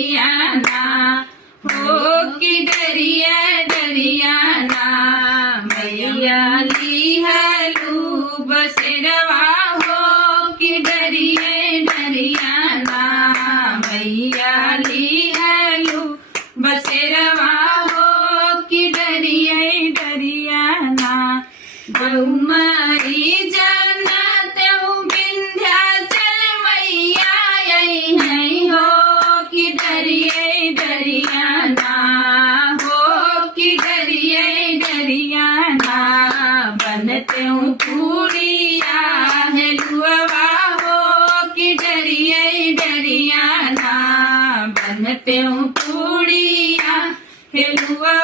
डरियाना हो कि डरिया डरियाना मैया लिहलू बसेरवा हो कि डरिए डरियाना मैया लिहलू बसेरवा हो कि डरिए डरियाना बहुमरी जन्नत विंध्याचल मैया आई है हो कि डरिए डरियाना हो कि डरिए डरियाना बनते हूँ पूरिया है लुआ हो कि डरिए डरियाना बनते हूँ पूरिया है लुआ